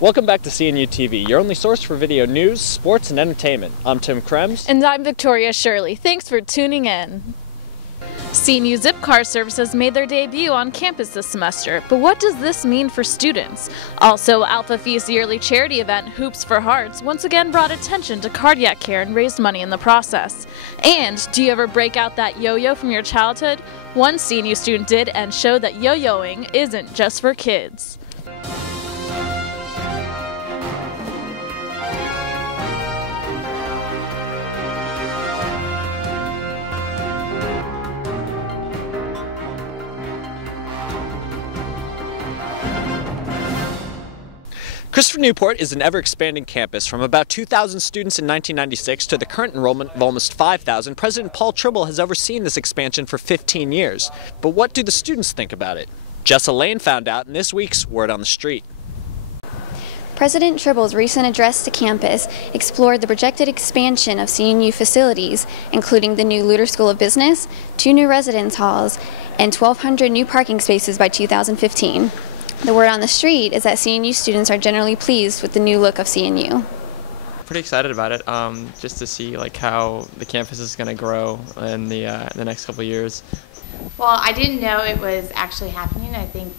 Welcome back to CNU TV, your only source for video news, sports, and entertainment. I'm Tim Krems. And I'm Victoria Shirley. Thanks for tuning in. CNU Zip Car services made their debut on campus this semester, but what does this mean for students? Also, Alpha Phi's yearly charity event, Hoops for Hearts, once again brought attention to cardiac care and raised money in the process. And do you ever break out that yo-yo from your childhood? One CNU student did and showed that yo-yoing isn't just for kids. Christopher Newport is an ever-expanding campus. From about 2,000 students in 1996 to the current enrollment of almost 5,000, President Paul Tribble has overseen this expansion for 15 years. But what do the students think about it? Jessa Lane found out in this week's Word on the Street. President Tribble's recent address to campus explored the projected expansion of CNU facilities, including the new Luter School of Business, 2 new residence halls, and 1,200 new parking spaces by 2015. The word on the street is that CNU students are generally pleased with the new look of CNU. Pretty excited about it, just to see how the campus is going to grow in the next couple of years. Well, I didn't know it was actually happening. I think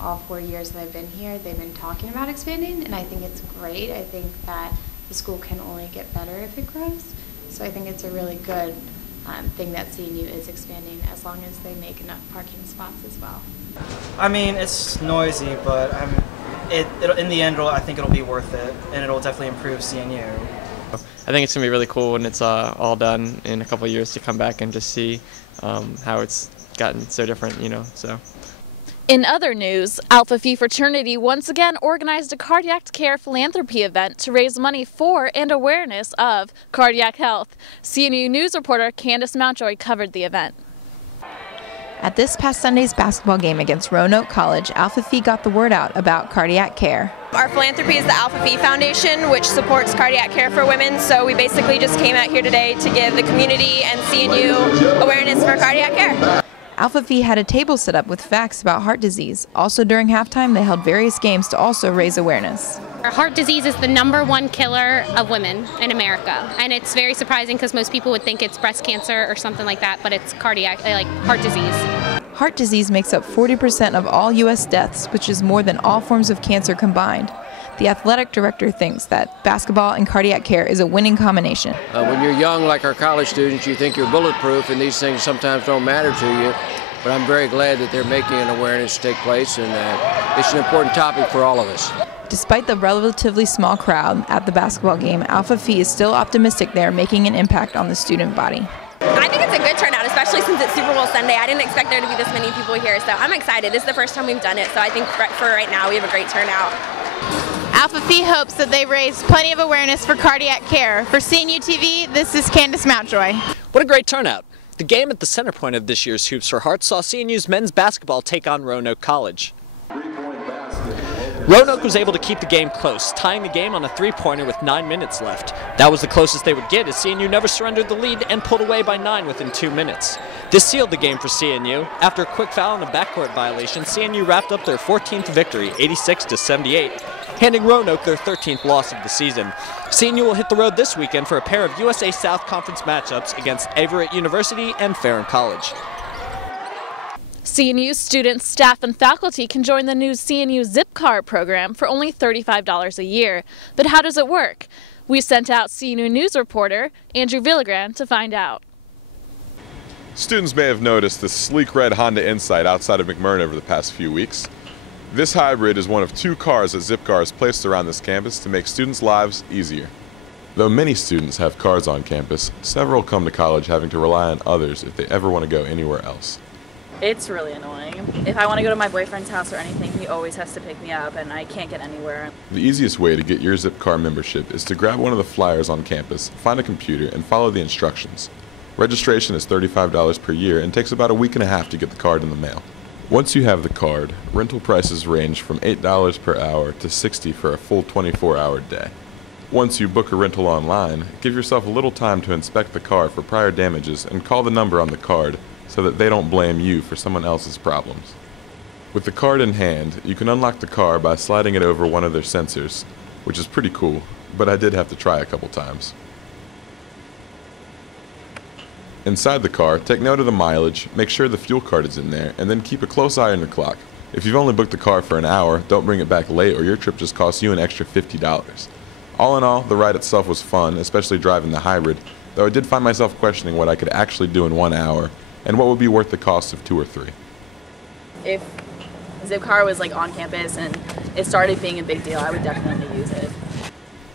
all 4 years that I've been here, they've been talking about expanding, and I think it's great. I think that the school can only get better if it grows. So I think it's a really good thing that CNU is expanding, as long as they make enough parking spots as well. I mean, it's noisy, but in the end, I think it'll be worth it, and it'll definitely improve CNU. I think it's going to be really cool when it's all done in a couple of years to come back and just see how it's gotten so different, so. In other news, Alpha Phi fraternity once again organized a cardiac care philanthropy event to raise money for and awareness of cardiac health. CNU News reporter Candace Mountjoy covered the event. At this past Sunday's basketball game against Roanoke College, Alpha Phi got the word out about cardiac care. Our philanthropy is the Alpha Phi Foundation, which supports cardiac care for women, so we basically just came out here today to give the community and CNU awareness for cardiac care. Alpha Phi had a table set up with facts about heart disease. Also during halftime, they held various games to also raise awareness. Heart disease is the #1 killer of women in America, and it's very surprising because most people would think it's breast cancer or something like that, but it's cardiac, heart disease. Heart disease makes up 40% of all U.S. deaths, which is more than all forms of cancer combined. The athletic director thinks that basketball and cardiac care is a winning combination. When you're young, like our college students, you think you're bulletproof, and these things sometimes don't matter to you. But I'm very glad that they're making an awareness take place, and it's an important topic for all of us. Despite the relatively small crowd at the basketball game, Alpha Phi is still optimistic they are making an impact on the student body. I think it's a good turnout, especially since it's Super Bowl Sunday. I didn't expect there to be this many people here, so I'm excited. This is the first time we've done it, so I think for right now we have a great turnout. Alpha Phi hopes that they raise plenty of awareness for cardiac care. For CNU TV, this is Candace Mountjoy. What a great turnout. The game at the center point of this year's Hoops for Hearts saw CNU's men's basketball take on Roanoke College. Roanoke was able to keep the game close, tying the game on a three-pointer with 9 minutes left. That was the closest they would get, as CNU never surrendered the lead and pulled away by 9 within 2 minutes. This sealed the game for CNU. After a quick foul and a backcourt violation, CNU wrapped up their 14th victory, 86-78, handing Roanoke their 13th loss of the season. CNU will hit the road this weekend for a pair of USA South Conference matchups against Averett University and Farron College. CNU students, staff, and faculty can join the new CNU Zip Car program for only $35 a year. But how does it work? We sent out CNU News reporter Andrew Villagran to find out. Students may have noticed the sleek red Honda Insight outside of McMurrin over the past few weeks. This hybrid is one of 2 cars that Zipcar has placed around this campus to make students' lives easier. Though many students have cars on campus, several come to college having to rely on others if they ever want to go anywhere else. It's really annoying. If I want to go to my boyfriend's house or anything, he always has to pick me up, and I can't get anywhere. The easiest way to get your Zipcar membership is to grab one of the flyers on campus, find a computer, and follow the instructions. Registration is $35 per year and takes about a week and a half to get the card in the mail. Once you have the card, rental prices range from $8 per hour to $60 for a full 24-hour day. Once you book a rental online, give yourself a little time to inspect the car for prior damages and call the number on the card so that they don't blame you for someone else's problems. With the card in hand, you can unlock the car by sliding it over one of their sensors, which is pretty cool, but I did have to try a couple times. Inside the car, take note of the mileage, make sure the fuel card is in there, and then keep a close eye on your clock. If you've only booked the car for an hour, don't bring it back late or your trip just costs you an extra $50. All in all, the ride itself was fun, especially driving the hybrid, though I did find myself questioning what I could actually do in 1 hour, and what would be worth the cost of 2 or 3. If Zipcar was like on campus and it started being a big deal, I would definitely use it.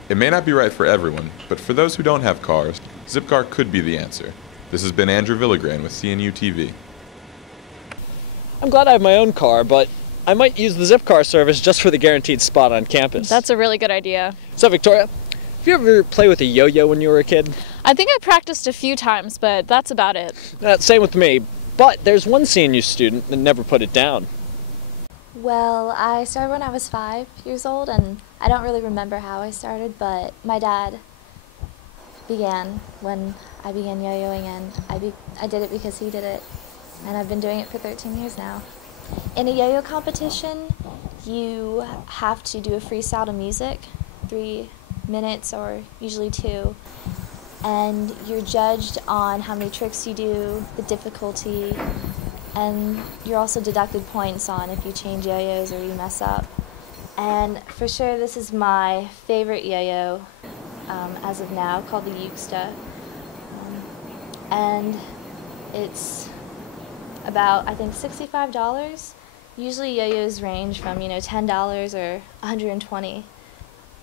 It may not be right for everyone, but for those who don't have cars, Zipcar could be the answer. This has been Andrew Villagran with CNU TV. I'm glad I have my own car, but I might use the Zipcar service just for the guaranteed spot on campus. That's a really good idea. So, Victoria, have you ever played with a yo-yo when you were a kid? I think I practiced a few times, but that's about it. Same with me, but there's one CNU student that never put it down. Well, I started when I was 5 years old, and I don't really remember how I started, but my dad began when I began yo-yoing, and I did it because he did it, and I've been doing it for 13 years now. In a yo-yo competition, you have to do a freestyle to music, 3 minutes or usually 2, and you're judged on how many tricks you do, the difficulty, and you're also deducted points on if you change yo-yos or you mess up. And for sure, this is my favorite yo-yo as of now, called the Yuxta. And it's about, I think, $65. Usually yo-yos range from, $10 or $120.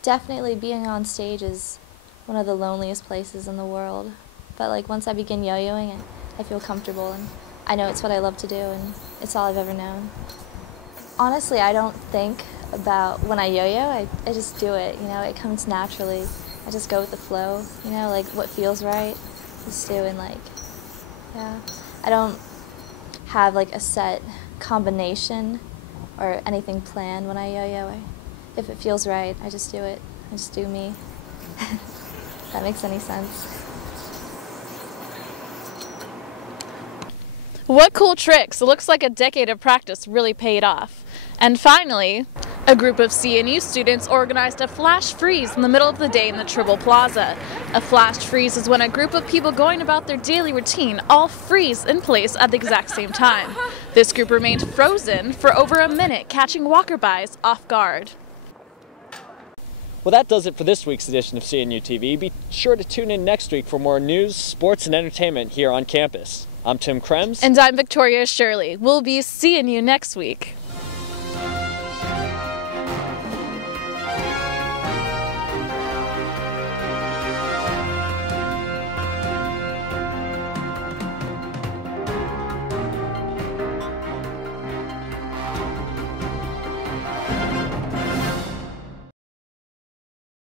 Definitely being on stage is one of the loneliest places in the world. But like once I begin yo-yoing, I feel comfortable, and I know it's what I love to do, and it's all I've ever known. Honestly, I don't think about when I yo-yo, I just do it, it comes naturally. I just go with the flow, like what feels right, just do, and yeah. I don't have like a set combination or anything planned when I yo-yo. If it feels right, I just do it. I just do me. If that makes any sense. What cool tricks! It looks like a decade of practice really paid off. And finally, a group of CNU students organized a flash freeze in the middle of the day in the Tribble Plaza. A flash freeze is when a group of people going about their daily routine all freeze in place at the exact same time. This group remained frozen for over a minute, catching walker-bys off guard. Well, that does it for this week's edition of CNU TV. Be sure to tune in next week for more news, sports, and entertainment here on campus. I'm Tim Krems. And I'm Victoria Shirley. We'll be seeing you next week.